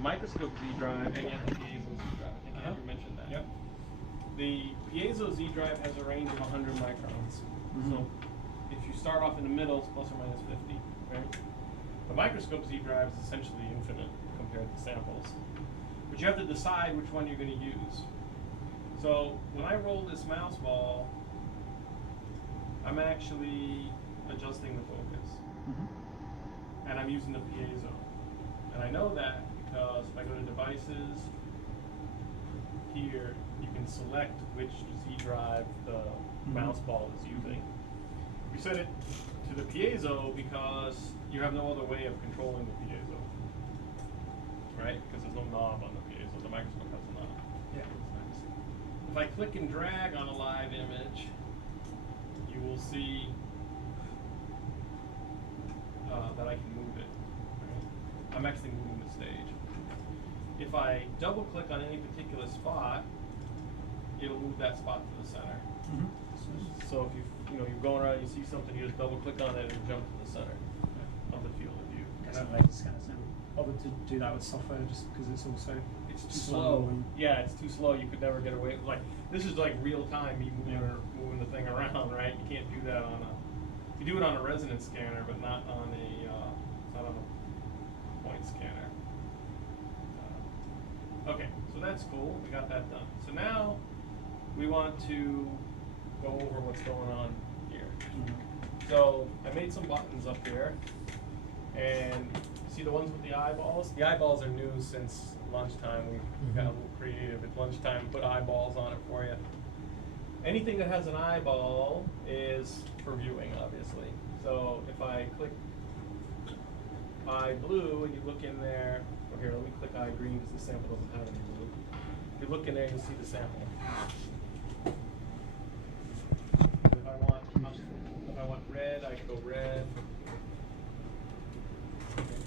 microscope Z drive and you have the piezo Z drive. I think Andrew mentioned that. Yep. The piezo Z drive has a range of 100 microns. Mm-hmm. So if you start off in the middle, it's plus or minus 50, right? The microscope Z drive is essentially infinite compared to samples. But you have to decide which one you're going to use. So when I roll this mouse ball, I'm actually adjusting the focus. Mm-hmm. And I'm using the piezo. And I know that because if I go to devices, here you can select which Z drive the mouse ball is using. We set it to the piezo because you have no other way of controlling the piezo, right? Because there's no knob on the piezo. The microscope has a knob. Yeah. If I click and drag on a live image, you will see that I can move it. Right? I'm actually moving the stage. If I double click on any particular spot, it'll move that spot to the center. Mm-hmm. So if you're going around, you see something, you just double click on it and jump to the center of the field of view. Guess the laser scanners never bothered to do that with software just because it's also It's too slow. and- Yeah, it's too slow. You could never get away. Like this is like real time. Me moving the thing around, right? You can't do that on a. You do it on a resonance scanner, but not on a point scanner. Okay, so that's cool. We got that done. So now we want to go over what's going on here. Mm-hmm. So I made some buttons up here, and see the ones with the eyeballs? The eyeballs are new since lunchtime. We got a little creative at lunchtime, put eyeballs on it for you. Anything that has an eyeball is for viewing, obviously. So if I click eye blue and you look in there, or here, let me click eye green because the sample doesn't have any blue. If you look in there, you'll see the sample. If I want red, I can go red.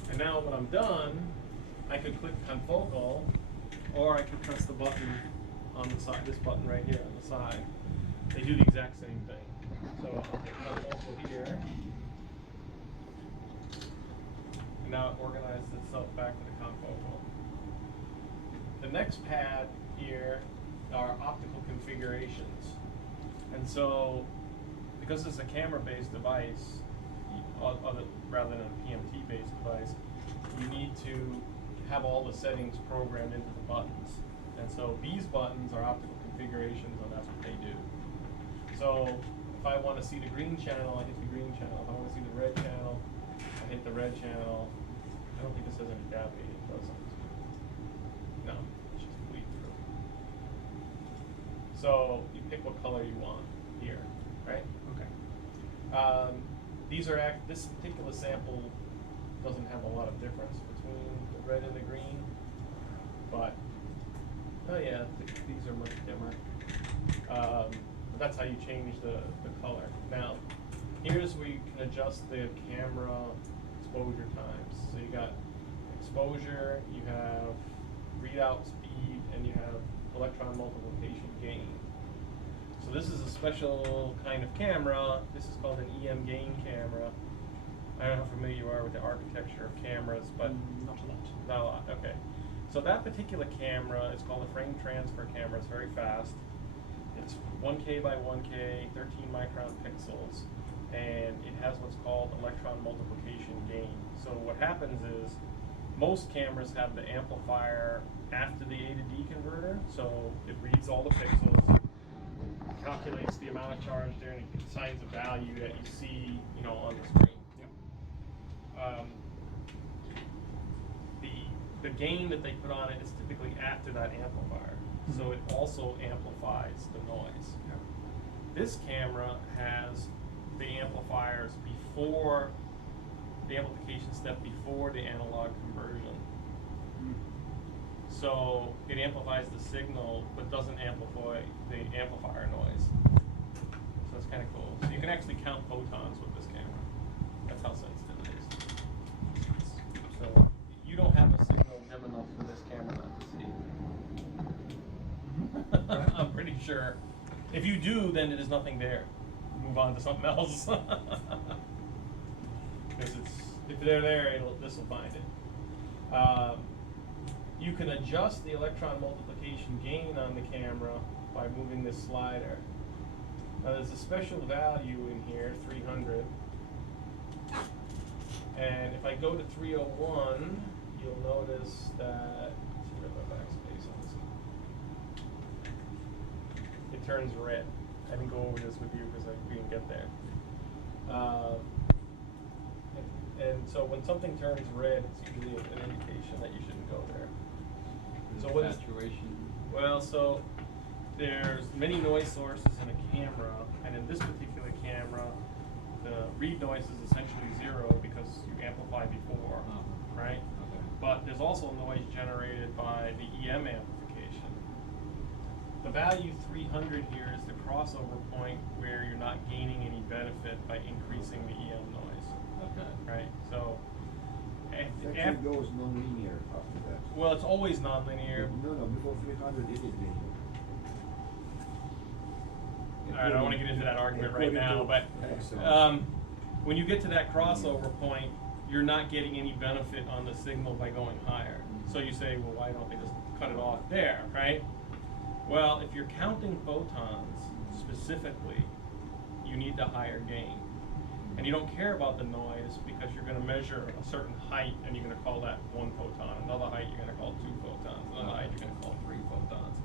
And now when I'm done, I could click confocal, or I could press the button on the side, this button right here on the side. They do the exact same thing. So I'll hit confocal here. And now it organizes itself back to the confocal. The next pad here are optical configurations. And so, because it's a camera-based device, rather than a PMT-based device, you need to have all the settings programmed into the buttons. And so these buttons are optical configurations, and that's what they do. So if I want to see the green channel, I hit the green channel. If I want to see the red channel, I hit the red channel. I don't think it says any DAP, it doesn't. No, it's just bleed through. So you pick what color you want here, right? Okay. This particular sample doesn't have a lot of difference between the red and the green, but oh yeah, these are much dimmer. But that's how you change the color. Now, here's where you can adjust the camera exposure times. So you got exposure, you have readout speed, and you have electron multiplication gain. So this is a special kind of camera. This is called an EM gain camera. I don't know how familiar you are with the architecture of cameras, but Not a lot. not a lot. Okay. So that particular camera is called a frame transfer camera. It's very fast. It's 1K by 1K, 13 micron pixels, and it has what's called electron multiplication gain. So what happens is most cameras have the amplifier after the A to D converter, so it reads all the pixels, calculates the amount of charge there, and it assigns a value that you see, on the screen. Yep. The gain that they put on it is typically after that amplifier, so it also amplifies the noise. Yep. This camera has the amplifiers before the amplification step before the analog conversion. So it amplifies the signal, but doesn't amplify the amplifier noise. So it's kind of cool. So you can actually count photons with this camera. That's how sensitive it is. So you don't have a signal dim enough for this camera not to see. I'm pretty sure. If you do, then there's nothing there. Move on to something else. Because if they're there, this will find it. you can adjust the electron multiplication gain on the camera by moving this slider. Now there's a special value in here, 300. And if I go to 301, you'll notice that, let's see where my backspace on this. It turns red. I didn't go over this with you because we didn't get there. And so when something turns red, it's usually an indication that you shouldn't go there. So what is saturation? Well, so there's many noise sources in a camera, and in this particular camera, the read noise is essentially 0 because you amplified before, right? Okay. But there's also noise generated by the EM amplification. The value 300 here is the crossover point where you're not gaining any benefit by increasing the EM noise. Okay. Right? So, It actually goes non-linear after that. well, it's always nonlinear. No, before 300 it is linear. All right, I don't want to get into that argument right now, but Excellent. when you get to that crossover point, you're not getting any benefit on the signal by going higher. So you say, well, why don't they just cut it off there, right? Well, if you're counting photons specifically, you need the higher gain. And you don't care about the noise because you're going to measure a certain height and you're going to call that 1 photon. Another height you're going to call 2 photons. Another height you're going to call 3 photons.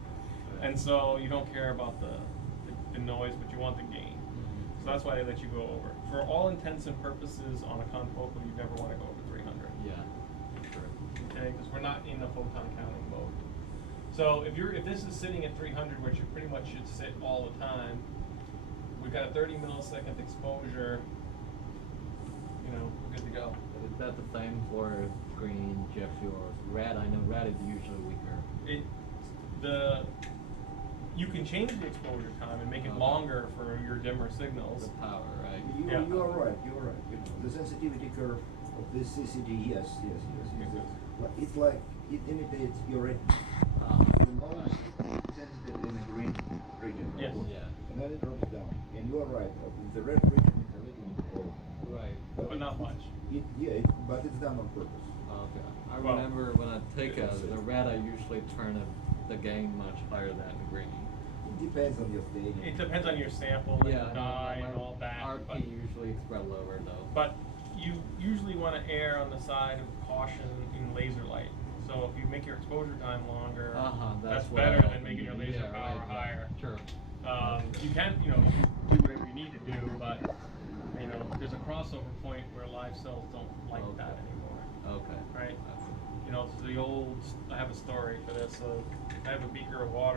And so you don't care about the noise, but you want the gain. So that's why they let you go over. For all intents and purposes, on a confocal, you never want to go over 300. Yeah. Sure. Okay, because we're not in the photon counting mode. So if this is sitting at 300, which it pretty much should sit all the time, we've got a 30 millisecond exposure. You know, we're good to go. But is that the same for green, Jeffrey, or red? I know red is usually weaker. You can change the exposure time and make it Okay. longer for your dimmer signals. The power, right? Yeah. You are right. You know, the sensitivity curve of this CCD, yes. But it's like it imitates your retina. The most sensitive in the green region. Yes. Yeah. And then it drops down. And you are right. The red region is a little bit low. Right. But not much. But it's done on purpose. Okay. I Well, remember when I take the red, I usually turn the gain much higher than the green. It depends on your stadium. It depends on your sample and Yeah, dye and all that. RP But, usually express lower though. but you usually want to err on the side of caution in laser light. So if you make your exposure time longer, that's what better I than making your laser yeah, power right, higher. Sure. You can, do whatever you need to do, but there's a crossover point where live cells don't like Okay. that anymore. Okay. Right? That's it. It's the old. I have a story for this. So I have a beaker of water.